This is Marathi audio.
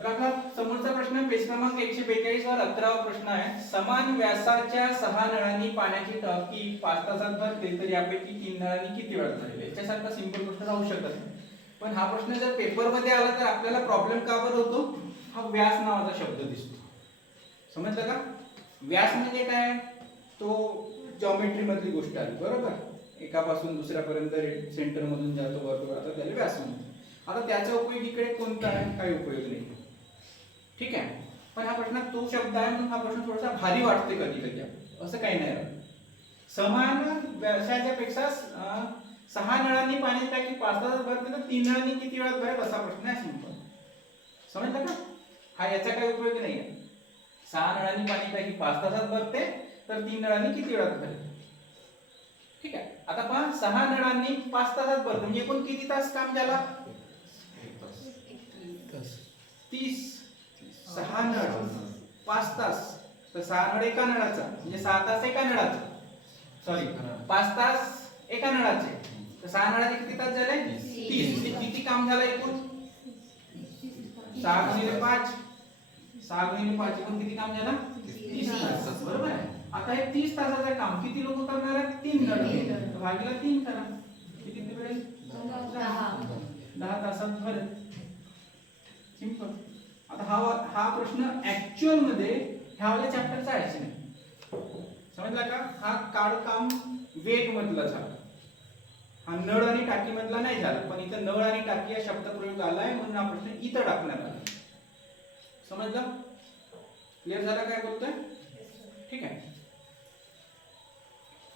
तर आपला समोरचा प्रश्न पेज क्रमांक 142 वर 11वा प्रश्न आहे. समान व्यासाच्या 6 नळांनी पाण्याची टाकी 5 तासात भरते तर यापैकी 3 नळांनी किती वेळात भरेल? याच्यासारखा सिंपल प्रश्न राहू शकत नाही. पण हा प्रश्न जर पेपर मध्ये आला तर आपल्याला प्रॉब्लेम का बरं होतो? हा व्यास नावाचा शब्द दिसतो. समजलं का? व्यास म्हणजे काय? तो जॉमेट्री मधली गोष्ट आहे, बरोबर? एकापासून दुसऱ्यापर्यंत सेंटर मधून जातो वर्तुळ, आता त्याला व्यास म्हणतात. आता त्याचा उपयोग इकडे कोणता आहे? काही उपयोग नाही. ठीक आहे. पण हा प्रश्न तो शब्द आहे म्हणून हा प्रश्न थोडासा भारी वाटते कधी कधी. असं काही नाही. समान व्यासाच्या पेक्षा 6 नळांनी पाणी टाकी 5 तासात भरते तर 3 नळांनी किती वेळात भरेल असा प्रश्न आहे. सिंपल. समजलं का? हा याचा काही उपयोग नाही आहे. 6 नळांनी पाणी टाकी 5 तासात भरते तर 3 नळांनी किती वेळात भरेल? ठीक आहे. आता पहा 6 नळांनी 5 तासात भरते म्हणजे एकूण किती तास काम झाला? 30. 6 नळ 5 तास तर 6 नळ एका नळाचा म्हणजे 6 तास एका नळाचा. सॉरी 5 तास एका नळाचे तर 6 नळाचे किती तास झाले? 30. म्हणजे किती काम झालं एकूण? 6 गुणिले 5 एकूण किती काम झालं? 30 तास. बरोबर आहे. आता हे 30 तासाचं काम किती लोक करणार आहेत? 3 नळ. भागीला 3 करा. किती मिळेल? 10 तासात भरेल. सिंपल. आता हा प्रश्न ऍक्च्युअल मध्ये ह्यावाल्या चॅप्टरचा आहे नाही. समजला का? हा काळकाम वेग मधला झाला. हा नळ आणि टाकी मधला नाही झाला. पण इथं नळ आणि टाकी या शब्द प्रयोग आलाय म्हणून हा प्रश्न इथं टाकण्यात आला. समजलं? क्लिअर झाला काय बोलतोय? ठीक आहे.